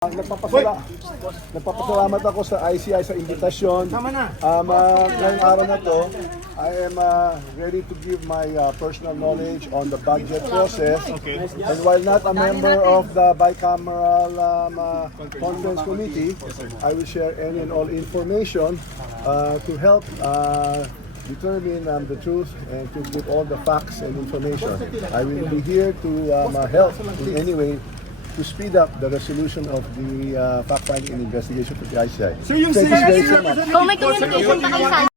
Nagpapasalamat ako sa ICI sa imbitasyon. Ngayong araw na to, I am ready to give my personal knowledge on the budget process. And while not a member of the bicameral conference committee, I will share any and all information to help determine the truth and to give all the facts and information. I will be here to help in any way to speed up the resolution of the fact-finding and investigation for the ICI. So yung Thank you very much. Kung may communication pa kayo sa